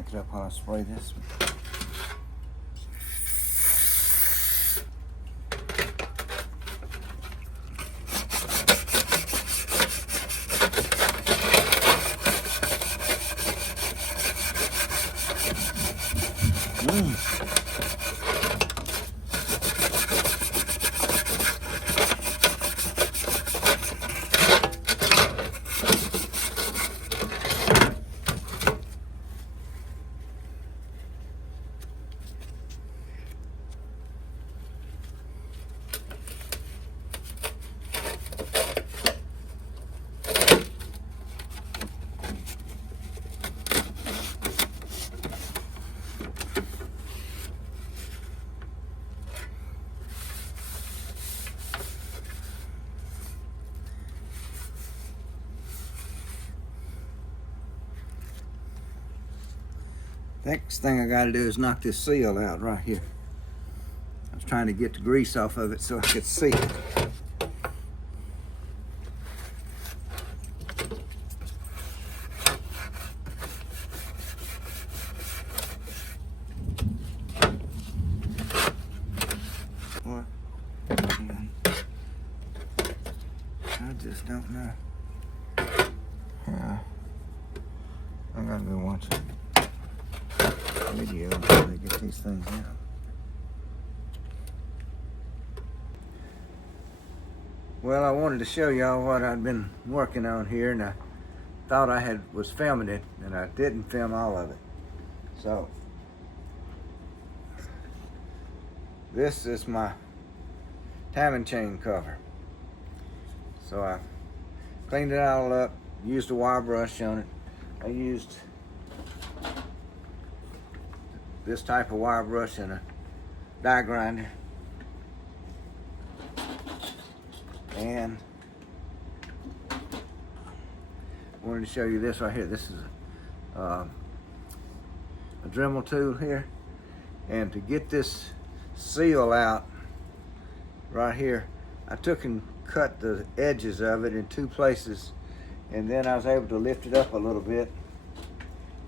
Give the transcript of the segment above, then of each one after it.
back it up while I spray this. Next thing I got to do is knock this seal out right here. I was trying to get the grease off of it so I could see it. What? I just don't know. Yeah. I gotta go watch it. Video until they get these things out. Well, I wanted to show y'all what I'd been working on here, and I thought I was filming it, and I didn't film all of it. So this is my timing chain cover. So I cleaned it all up, used a wire brush on it. I used this type of wire brush and a die grinder, and I wanted to show you this right here. This is a Dremel tool here, and to get this seal out right here, I took and cut the edges of it in two places, and then I was able to lift it up a little bit,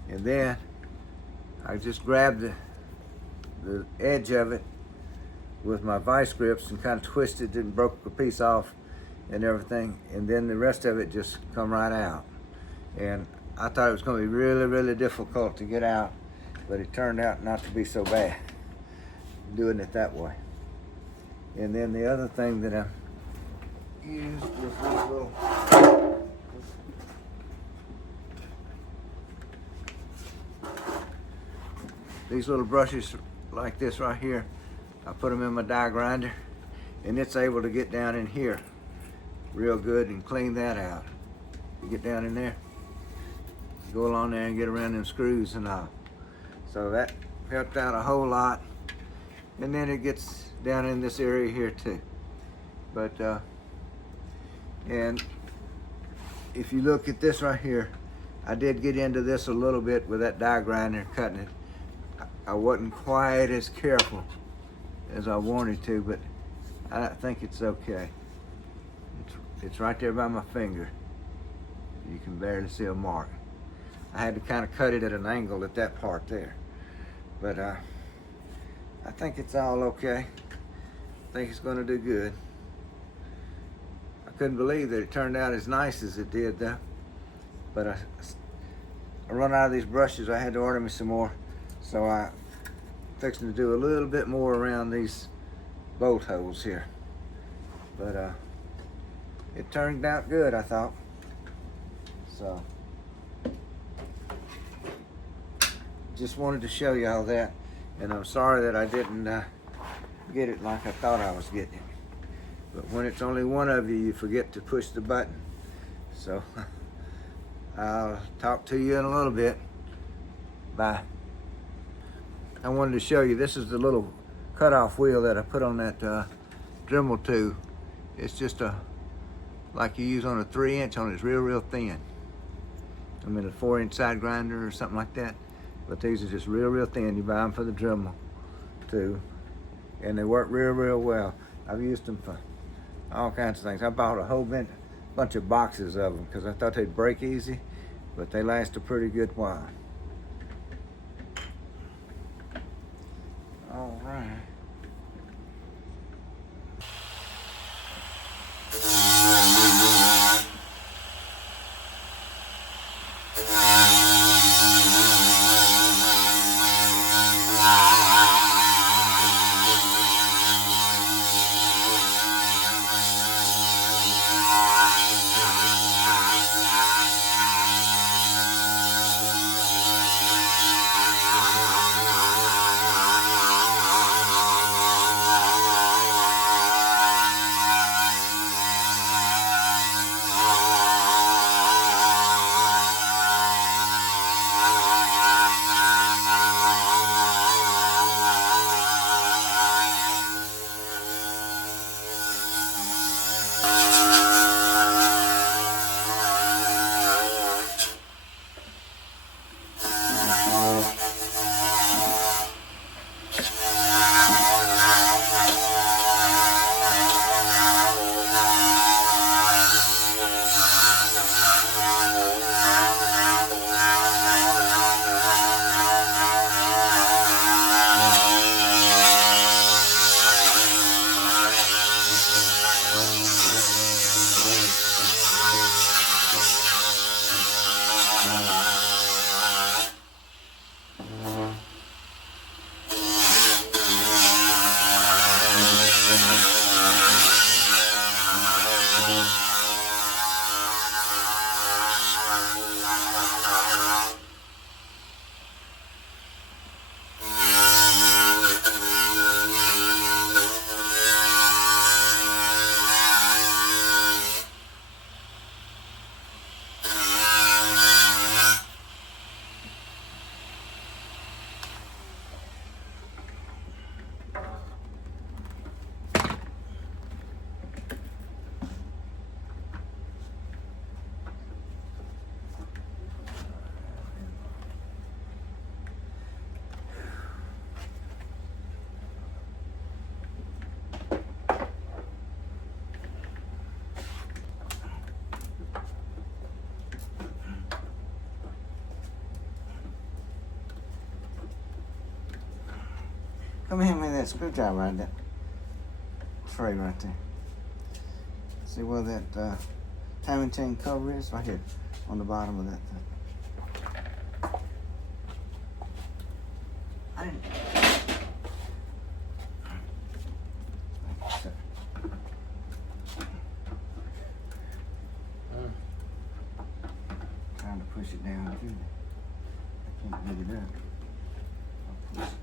and then I just grabbed the edge of it with my vice grips and kind of twisted it and broke a piece off and everything, and then the rest of it just come right out. And I thought it was going to be really, really difficult to get out, but it turned out not to be so bad doing it that way. And then the other thing that I used was these little brushes like this right here. I put them in my die grinder, and it's able to get down in here real good and clean that out. You get down in there, go along there and get around them screws and all. So that helped out a whole lot. And then it gets down in this area here too. But and if you look at this right here, I did get into this a little bit with that die grinder cutting it. I wasn't quite as careful as I wanted to, but I think it's okay. It's right there by my finger. You can barely see a mark. I had to kind of cut it at an angle at that part there. But I think it's all okay. I think it's gonna do good. I couldn't believe that it turned out as nice as it did though. But I run out of these brushes. I had to order me some more. So I'm fixing to do a little bit more around these bolt holes here. But it turned out good, I thought. So just wanted to show y'all that. And I'm sorry that I didn't get it like I thought I was getting it. But when it's only one of you, you forget to push the button. So I'll talk to you in a little bit. Bye. I wanted to show you, this is the little cutoff wheel that I put on that Dremel tool. It's just like you use on a 3-inch on it's real thin. I mean a 4-inch side grinder or something like that. But these are just real thin. You buy them for the Dremel tool, and they work real well. I've used them for all kinds of things. I bought a whole bunch of boxes of them because I thought they'd break easy, but they last a pretty good while. Come here, man, that screwdriver right there. Tray right there. See where that timing chain cover is? Right here on the bottom of that thing. I didn't. Trying to push it down too. I can't get it up. I'll push it.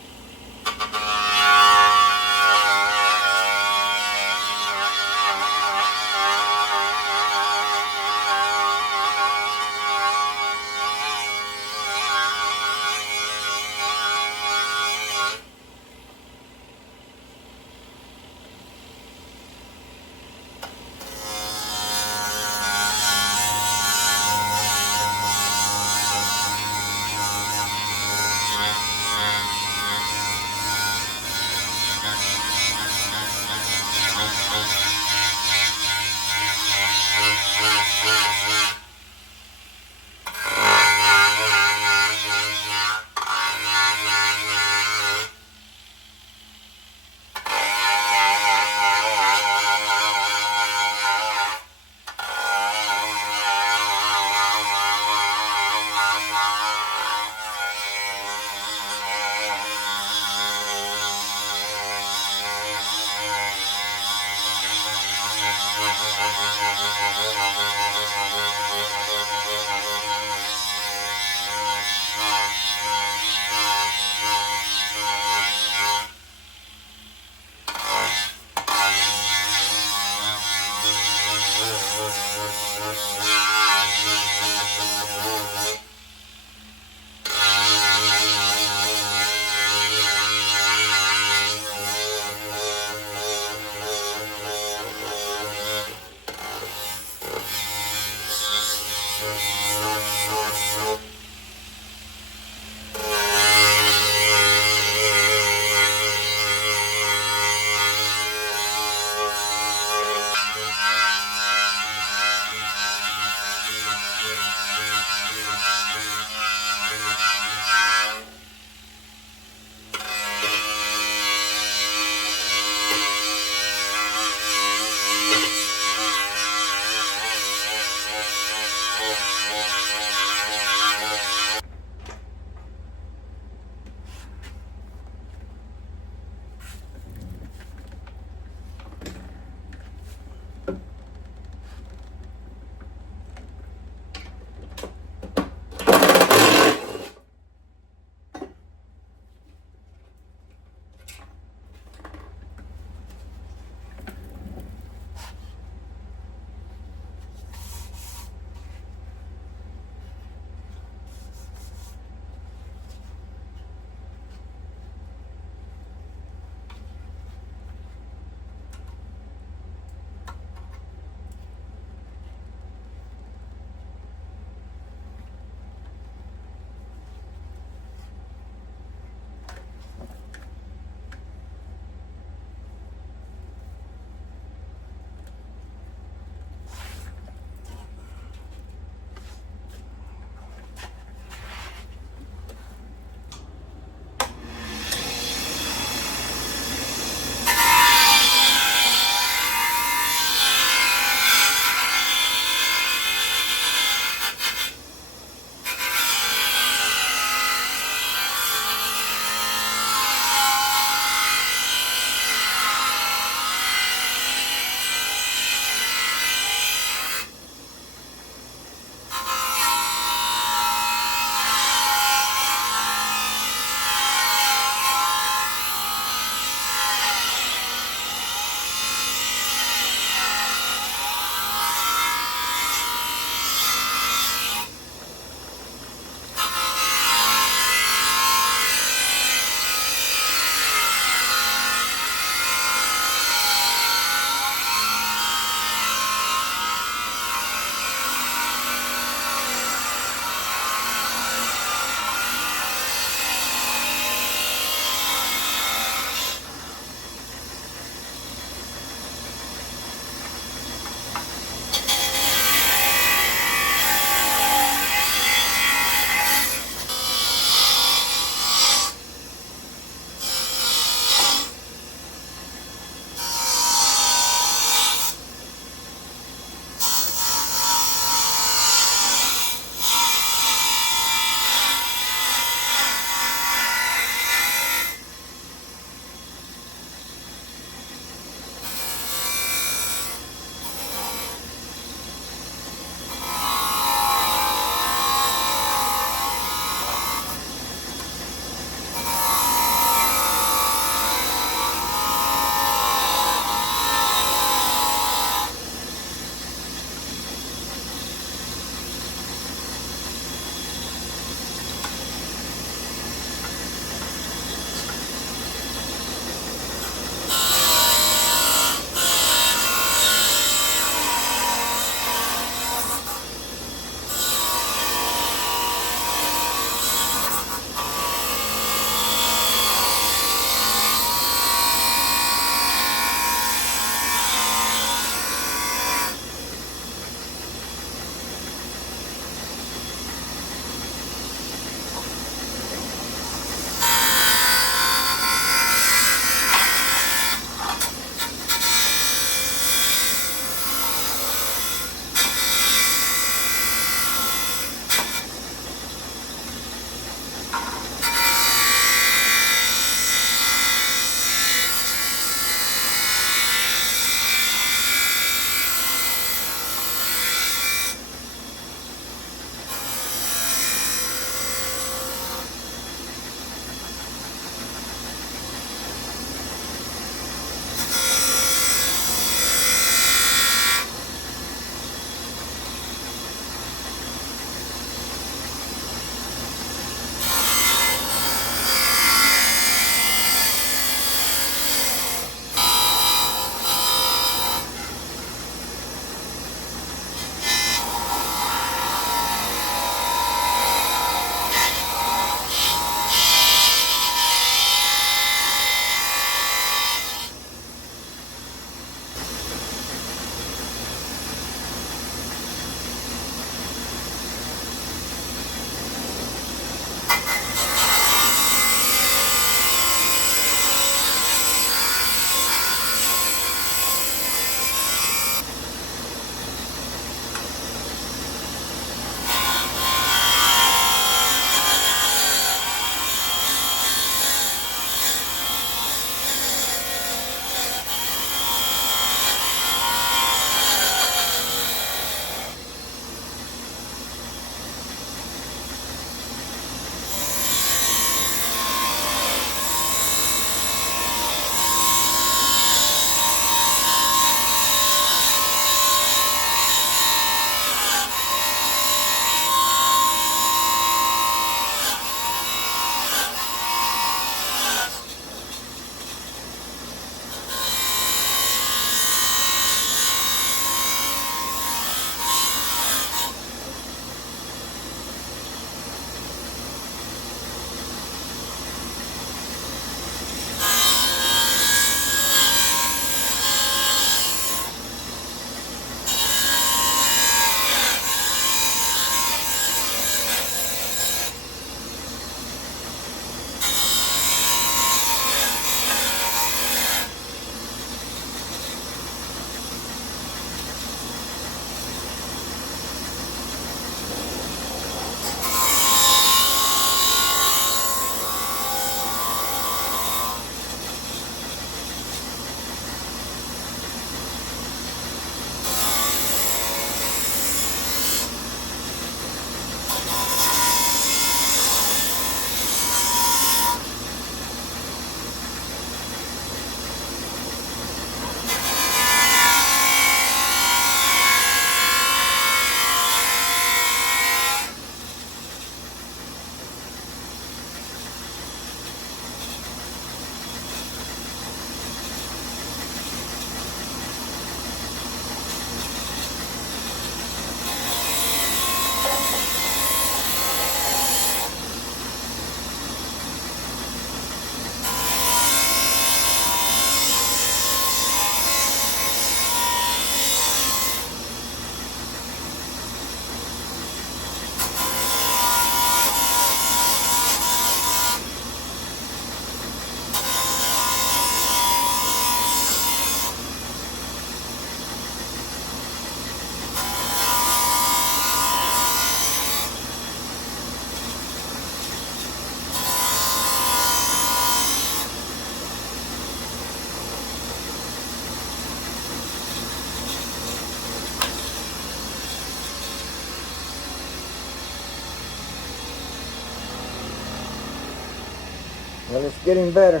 Well, it's getting better.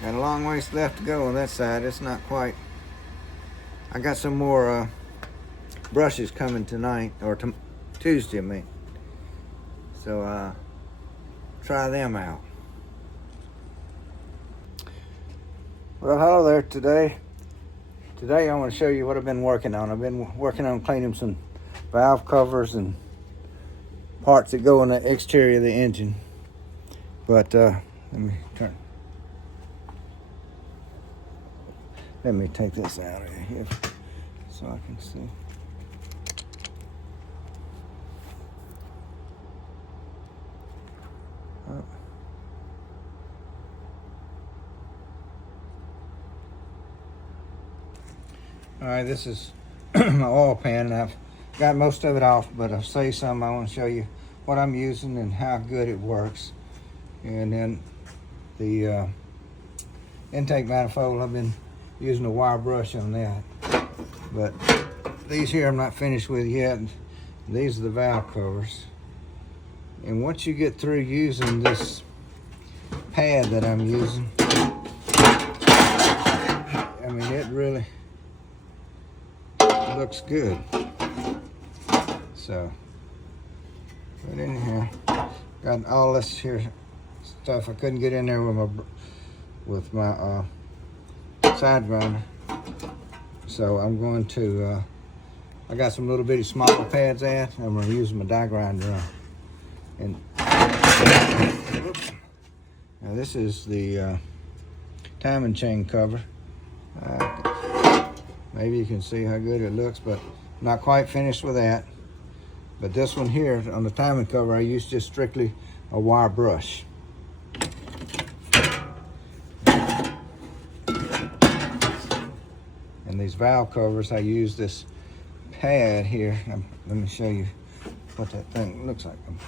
Got a long ways left to go on that side. It's not quite. I got some more brushes coming tonight, or Tuesday, I mean. So try them out. Well, hello there. Today I want to show you what I've been working on. I've been working on cleaning some valve covers and parts that go in the exterior of the engine. But let me take this out of here so I can see. Oh. All right, this is my oil pan, and I've got most of it off, but I've saved some. I want to show you what I'm using and how good it works. And then the intake manifold, I've been using a wire brush on that. But these here I'm not finished with yet. These are the valve covers. And once you get through using this pad that I'm using, I mean, it really looks good. So, put in here. Got all this here stuff. I couldn't get in there with my side grinder. So I'm going to, I got some little bitty smaller pads there. I'm going to use my die grinder on. And now this is the timing chain cover. Maybe you can see how good it looks, but not quite finished with that. But this one here on the timing cover, I used just strictly a wire brush. And these valve covers, I use this pad here. Let me show you what that thing looks like. I'm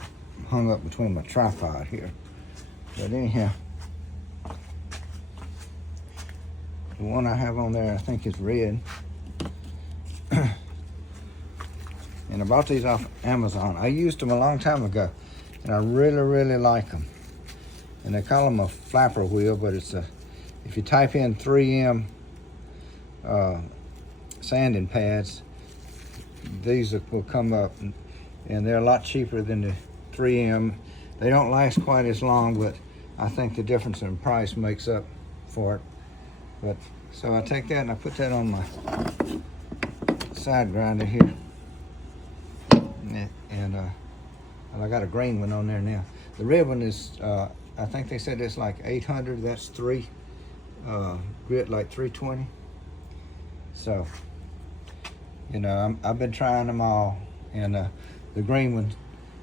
hung up between my tripod here. But anyhow, the one I have on there I think is red. And I bought these off Amazon. I used them a long time ago, and I really like them. And they call them a flapper wheel, but it's a, if you type in 3M sanding pads, these will come up, and they're a lot cheaper than the 3M. They don't last quite as long, but I think the difference in price makes up for it. But so I take that and I put that on my side grinder here, and I got a green one on there now. The red one is I think they said it's like 800. That's 3 grit, like 320. So you know, I've been trying them all, and the green one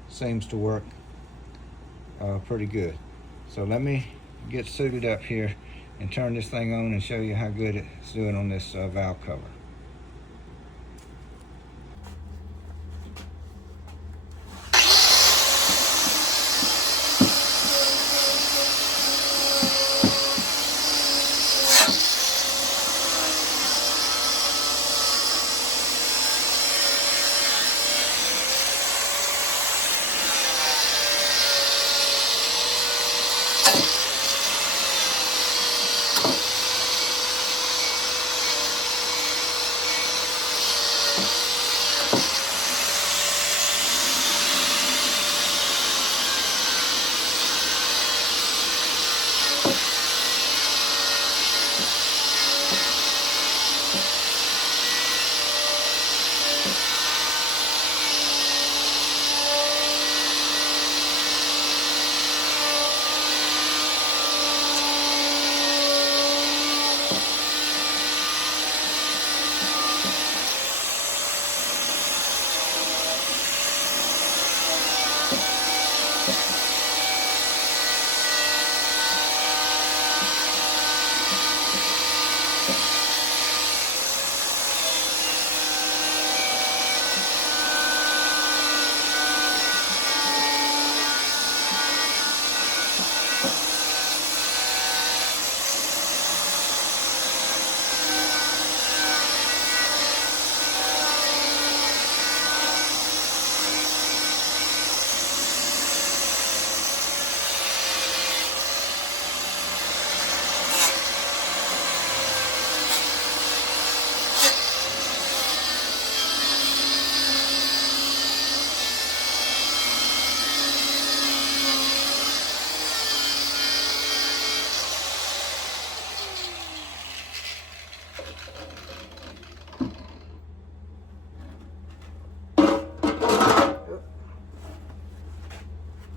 seems to work pretty good. So let me get suited up here and turn this thing on and show you how good it's doing on this valve cover.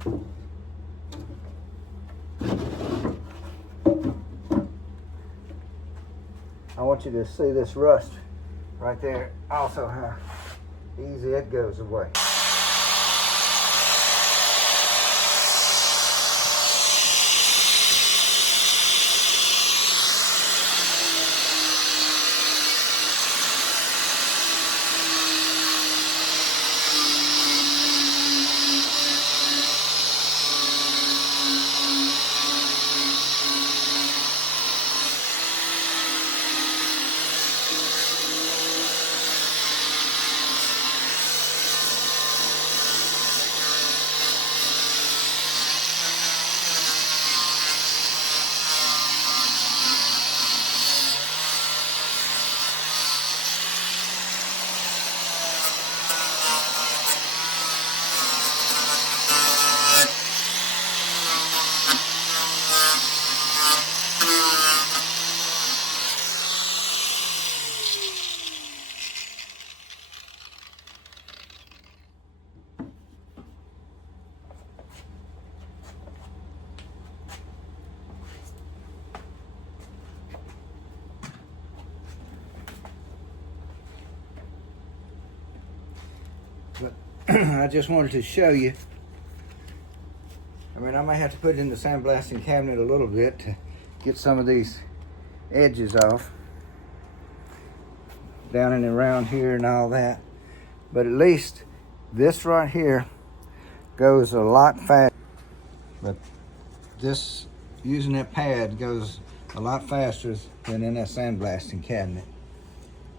I want you to see this rust right there, also how easy it goes away. But I just wanted to show you. I mean, I might have to put it in the sandblasting cabinet a little bit to get some of these edges off down and around here and all that. But at least this right here goes a lot faster. But this, using that pad, goes a lot faster than in that sandblasting cabinet.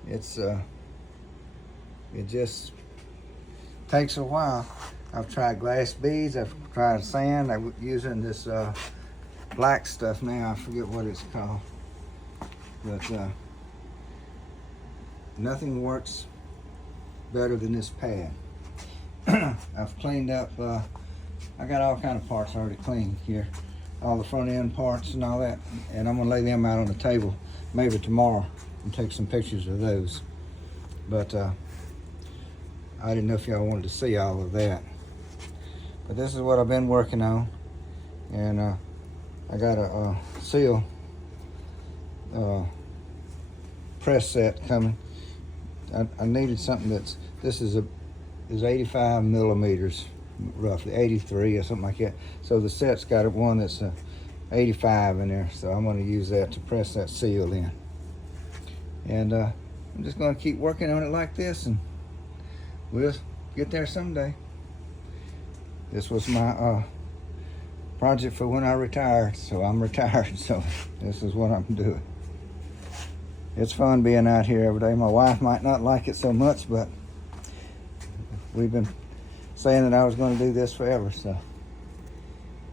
It's it just takes a while. I've tried glass beads, I've tried sand, I'm using this black stuff now, I forget what it's called. But nothing works better than this pad. I've cleaned up, I got all kind of parts already cleaned here. All the front end parts and all that. And I'm gonna lay them out on the table maybe tomorrow and take some pictures of those. But I didn't know if y'all wanted to see all of that. But this is what I've been working on. And I got a seal press set coming. I needed something this is 85 millimeters, roughly 83 or something like that. So the set's got one that's 85 in there. So I'm going to use that to press that seal in. And I'm just going to keep working on it like this, and we'll get there someday. This was my project for when I retired, so I'm retired, so this is what I'm doing. It's fun being out here every day. My wife might not like it so much, but we've been saying that I was going to do this forever, so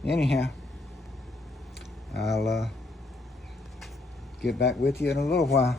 anyhow, I'll get back with you in a little while.